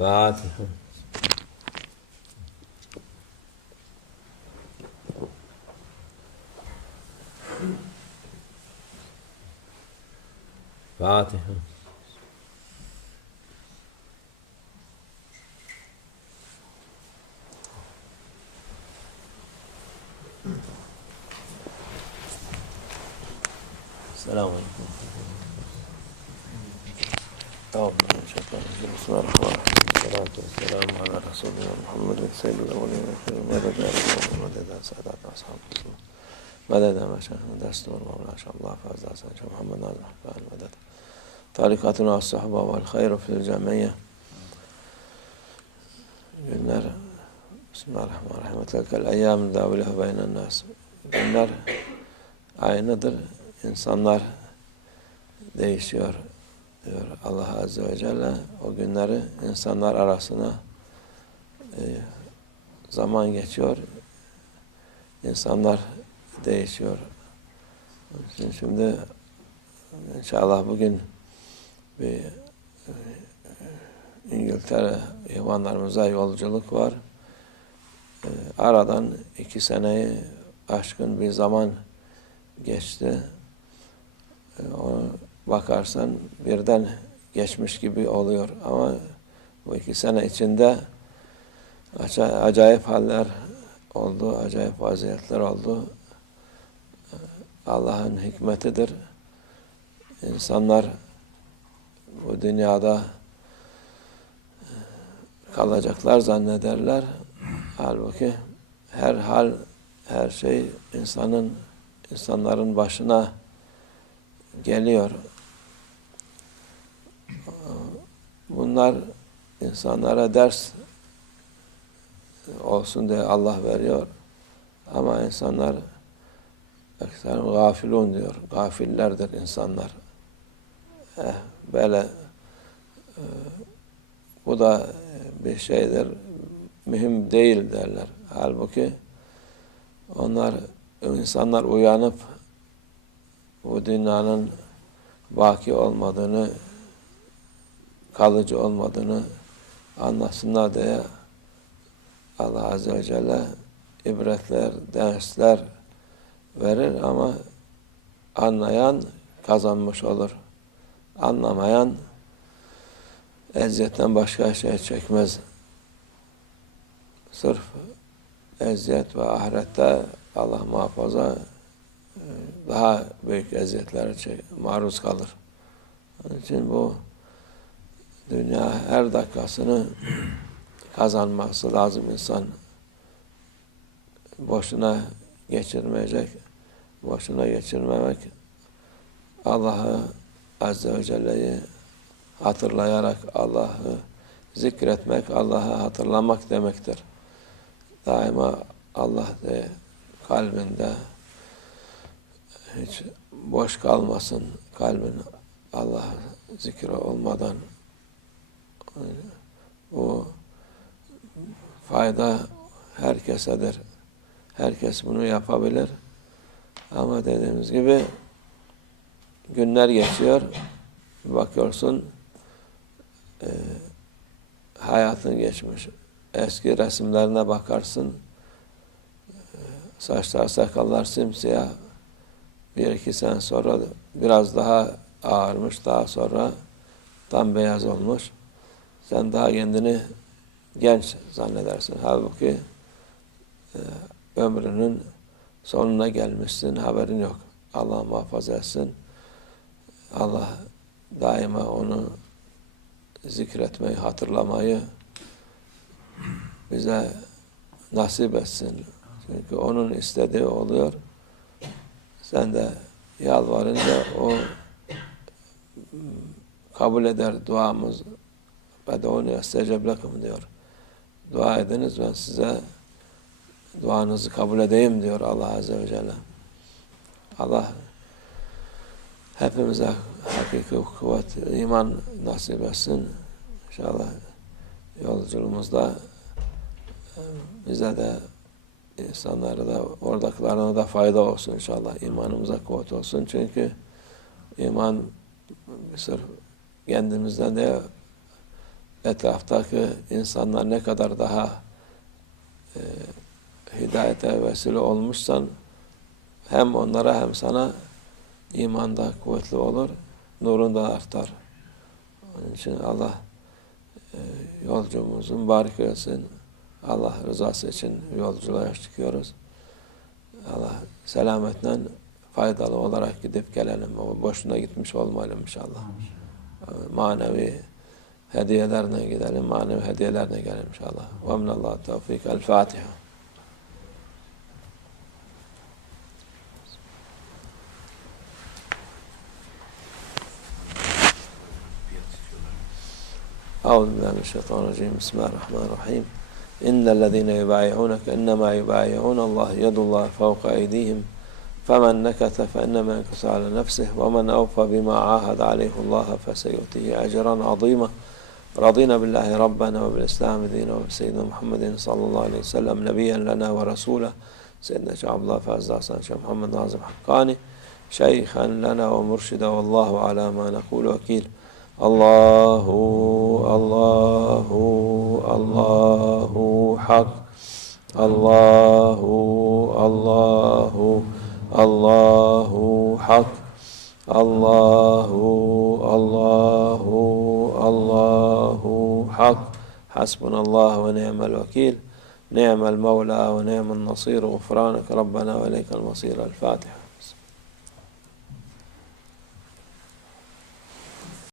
فاتحة فاتحة السلام عليكم. Medede meşahını destur Mevla inşallah fazla sen Muhammed Nazım Hakkı'nın medet. Tarikatına as-sahba vel hayru fil cemiyye. Günler Bismillahirrahmanirrahim. Tekel eyyam davilehu beynen nas. Günler aynıdır. İnsanlar değişiyor diyor Allah Azze ve Celle. O günleri insanlar arasına e, zaman geçiyor. İnsanlar değişiyor. İçin şimdi inşallah bugün bir e, İngiltere hayvanlarımıza yolculuk var. E, aradan iki seneyi aşkın bir zaman geçti. E, o bakarsan birden geçmiş gibi oluyor ama bu iki sene içinde aca- acayip haller oldu, acayip vaziyetler oldu. Allah'ın hikmetidir. İnsanlar bu dünyada kalacaklar zannederler. Halbuki her hal, her şey insanın insanların başına geliyor. Bunlar insanlara ders olsun diye Allah veriyor. Ama insanlar ekserim gafilun diyor. Gafillerdir insanlar. Eh, böyle e, bu da bir şeydir, mühim değil derler. Halbuki onlar, insanlar uyanıp bu dünyanın baki olmadığını, kalıcı olmadığını anlasınlar diye Allah Azze ve Celle ibretler, dersler verir ama anlayan kazanmış olur. Anlamayan eziyetten başka şey çekmez. Sırf eziyet ve ahirette Allah muhafaza e, daha büyük eziyetlere maruz kalır. Onun için bu dünya her dakikasını kazanması lazım insan. Boşuna geçirmeyecek, boşuna geçirmemek Allah'ı Azze ve Celle'yi hatırlayarak Allah'ı zikretmek, Allah'ı hatırlamak demektir. Daima Allah de kalbinde hiç boş kalmasın kalbin Allah zikri olmadan bu fayda herkesedir. Herkes bunu yapabilir. Ama dediğimiz gibi günler geçiyor. Bakıyorsun e, hayatın geçmiş. Eski resimlerine bakarsın. Saçlar, sakallar simsiyah. Bir iki sene sonra biraz daha ağarmış. Daha sonra tam beyaz olmuş. Sen daha kendini genç zannedersin. Halbuki e, ömrünün sonuna gelmişsin. Haberin yok. Allah muhafaza etsin. Allah daima onu zikretmeyi, hatırlamayı bize nasip etsin. Çünkü onun istediği oluyor. Sen de yalvarınca o kabul eder duamız onu esteceb lekum diyor. Dua ediniz ben size duanızı kabul edeyim diyor Allah Azze ve Celle. Allah hepimize hakiki kuvvet, iman nasip etsin. İnşallah yolculuğumuzda e, bize de insanlara da oradakilerine de fayda olsun inşallah. İmanımıza kuvvet olsun. Çünkü iman sırf kendimizden de etraftaki insanlar ne kadar daha e, hidayete vesile olmuşsan hem onlara hem sana imanda kuvvetli olur, nurun da artar. Onun için Allah e, yolcumuzu mübarek etsin. Allah rızası için yolculuğa çıkıyoruz. Allah selametle faydalı olarak gidip gelelim. Boşuna gitmiş olmayalım inşallah. Manevi hediyelerine gidelim, manevi hediyelerine gelelim inşallah. Ve minallah tevfik. El Fatiha. أعوذ بالله من الشيطان الرجيم بسم الله الرحمن الرحيم إن الذين يبايعونك إنما يبايعون الله يد الله فوق أيديهم فمن نكث فإنما ينكث على نفسه ومن أوفى بما عاهد عليه الله فسيؤتيه أجرا عظيما رضينا بالله ربنا وبالإسلام دينا وبسيدنا محمد صلى الله عليه وسلم نبيا لنا ورسولا سيدنا شيخ عبد الله فاز شيخ محمد ناظم حقاني شيخا لنا ومرشدا والله على ما نقول وكيل. الله الله الله حق. الله الله الله حق. الله الله الله حق حسبنا الله ونعم الوكيل. نعم المولى ونعم النصير. غفرانك ربنا وإليك المصير. الفاتحة.